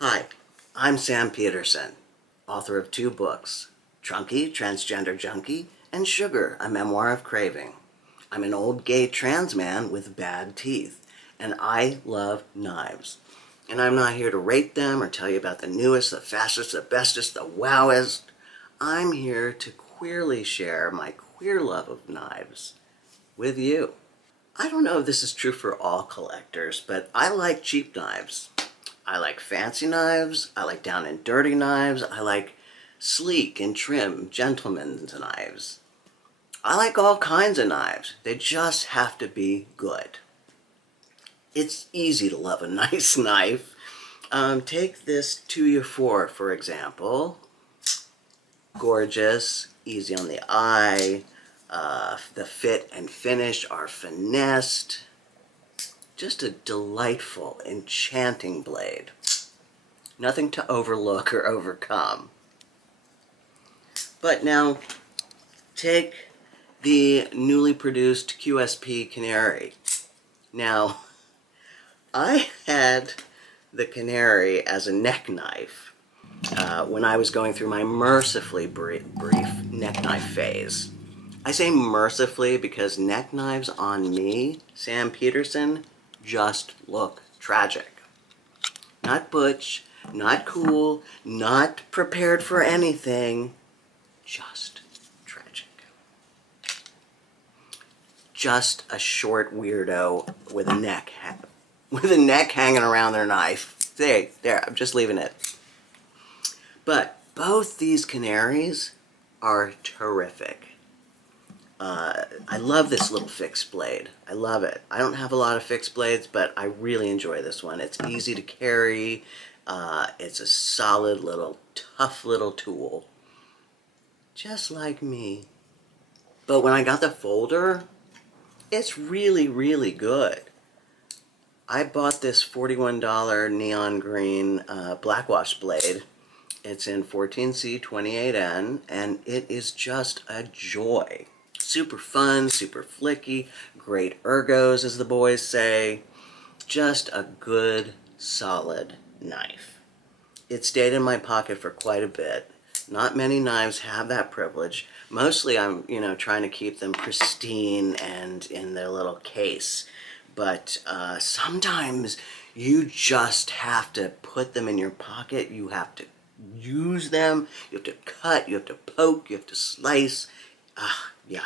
Hi, I'm Sam Peterson, author of 2 books, Trunky, Transgender Junkie, and Sugar, A Memoir of Craving. I'm an old gay trans man with bad teeth, and I love knives. And I'm not here to rate them or tell you about the newest, the fastest, the bestest, the wowest. I'm here to queerly share my queer love of knives with you. I don't know if this is true for all collectors, but I like cheap knives. I like fancy knives, I like down and dirty knives, I like sleek and trim gentlemen's knives. I like all kinds of knives. They just have to be good. It's easy to love a nice knife. Take this 2U4 for example. Gorgeous, easy on the eye, the fit and finish are finessed. Just a delightful, enchanting blade. Nothing to overlook or overcome. But now, take the newly produced QSP Canary. Now, I had the Canary as a neck knife when I was going through my mercifully brief neck knife phase. I say mercifully because neck knives on me, Sam Peterson, just look tragic. Not butch, not cool, not prepared for anything, just tragic. Just a short weirdo with a neck hanging around their knife. There, I'm just leaving it. But both these Canaries are terrific. I love this little fixed blade. I love it. I don't have a lot of fixed blades, but I really enjoy this one. It's easy to carry. It's a solid little, tough little tool. Just like me. But when I got the folder, it's really, really good. I bought this $41 neon green blackwash blade. It's in 14C28N, and it is just a joy. Super fun, super flicky, great ergos, as the boys say. Just a good, solid knife. It stayed in my pocket for quite a bit. Not many knives have that privilege. Mostly I'm, trying to keep them pristine and in their little case. But sometimes you just have to put them in your pocket. You have to use them. You have to cut. You have to poke. You have to slice. Yeah.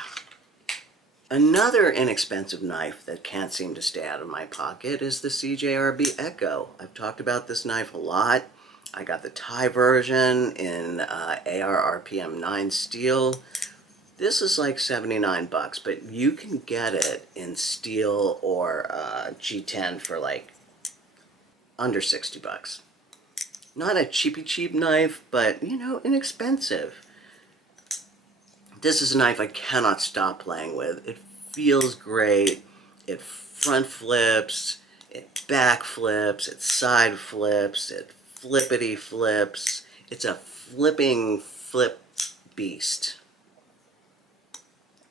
Another inexpensive knife that can't seem to stay out of my pocket is the CJRB Echo. I've talked about this knife a lot. I got the Thai version in AR RPM 9 steel. This is like 79 bucks, but you can get it in steel or G10 for like under 60 bucks. Not a cheap knife, but inexpensive. This is a knife I cannot stop playing with. It feels great. It front flips, it back flips, it side flips, it flippity flips. It's a flipping flip beast.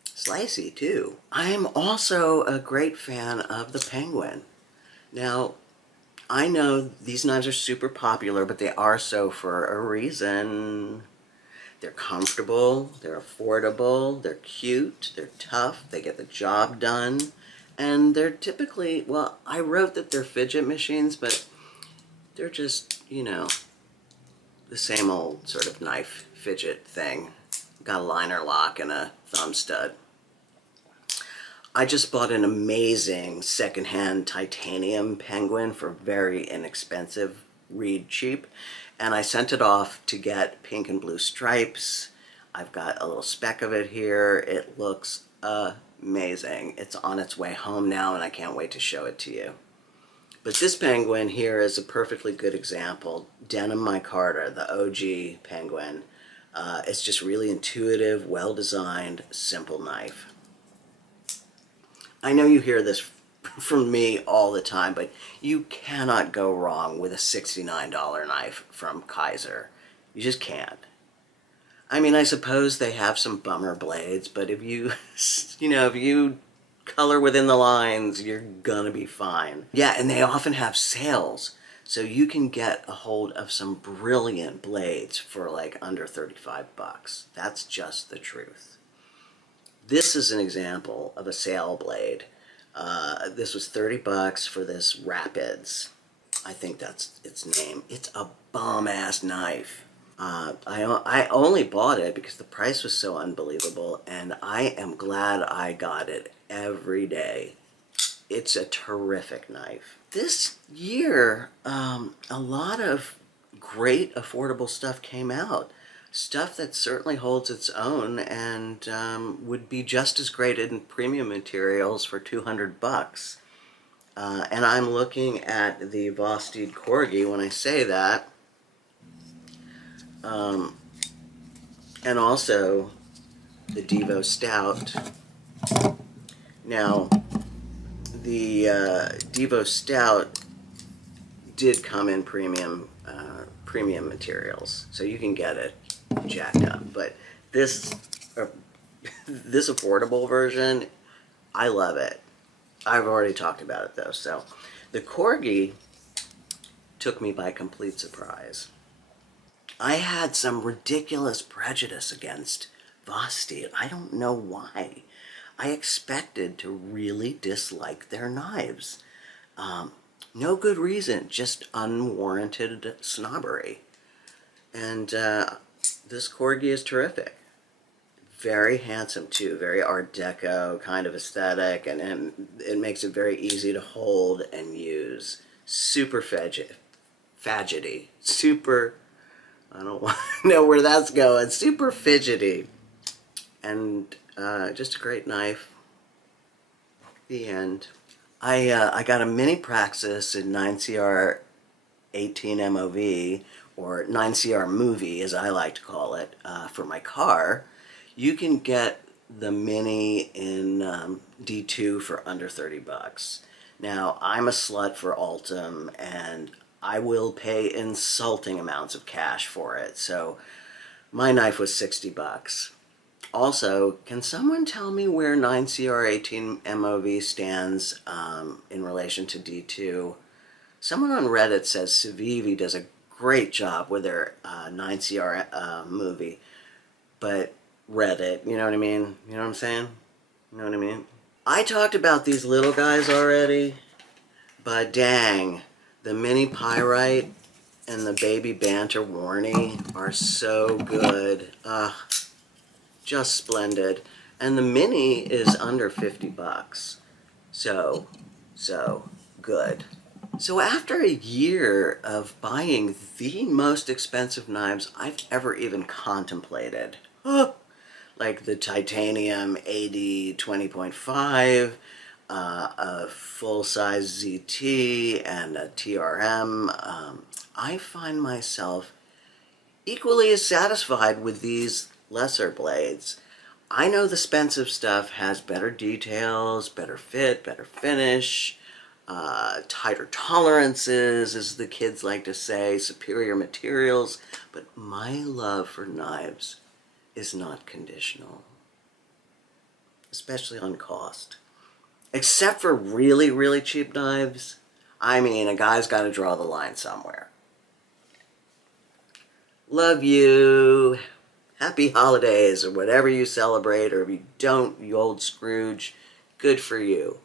Slicey too. I'm also a great fan of the Penguin. Now, I know these knives are super popular, but they are so for a reason. They're comfortable, they're affordable, they're cute, they're tough, they get the job done, and they're typically, well, I wrote that they're fidget machines, but they're just, the same old sort of knife fidget thing. Got a liner lock and a thumb stud. I just bought an amazing secondhand titanium Penguin for very inexpensive, read cheap. And I sent it off to get pink and blue stripes. I've got a little speck of it here. It looks amazing. It's on its way home now, and I can't wait to show it to you. But this Penguin here is a perfectly good example. Denim micarta, the OG Penguin. It's just really intuitive, well-designed, simple knife. I know you hear this from me all the time, but you cannot go wrong with a $69 knife from Kizer. You just can't. I mean, I suppose they have some bummer blades, but if you, if you color within the lines, you're gonna be fine. Yeah, and they often have sales. So you can get a hold of some brilliant blades for like under 35 bucks. That's just the truth. This is an example of a sale blade. This was 30 bucks for this Rapids. I think that's its name. It's a bomb-ass knife. I only bought it because the price was so unbelievable, and I am glad I got it every day. It's a terrific knife. This year, a lot of great affordable stuff came out. Stuff that certainly holds its own and would be just as great in premium materials for 200 bucks. And I'm looking at the Vosteed cORGI when I say that. And also the Devo Stout. Now, the Devo Stout did come in premium materials, so you can get it jacked up. But this this affordable version, I love it. I've already talked about it though. So the cORGI took me by complete surprise. I had some ridiculous prejudice against Vosteed. I don't know why. I expected to really dislike their knives. No good reason, just unwarranted snobbery. And this cORGI is terrific. Very handsome too, very Art Deco kind of aesthetic, and it makes it very easy to hold and use. Super fidgety. Super, I don't know where that's going. Super fidgety. And just a great knife. The end. I got a mini Praxis in 9CR 18 MOV, or 9CR movie as I like to call it, for my car. You can get the mini in D2 for under 30 bucks. Now, I'm a slut for Altum, and I will pay insulting amounts of cash for it, so my knife was 60 bucks. Also, can someone tell me where 9CR18 MOV stands in relation to D2? Someone on Reddit says Civivi does a great job with their 9CR movie, but Reddit, you know what I mean? You know what I'm saying? You know what I mean? I talked about these little guys already, but dang, the mini Pyrite and the baby Banter Warnie are so good. Just splendid. And the mini is under 50 bucks. So good. So after a year of buying the most expensive knives I've ever even contemplated, like the titanium AD 20.5, a full-size ZT, and a TRM, I find myself equally as satisfied with these lesser blades. I know the expensive stuff has better details, better fit, better finish, tighter tolerances, as the kids like to say, superior materials, but my love for knives is not conditional, especially on cost. Except for really, really cheap knives. I mean, a guy's got to draw the line somewhere. Love you. Happy holidays, or whatever you celebrate, or if you don't, you old Scrooge, good for you.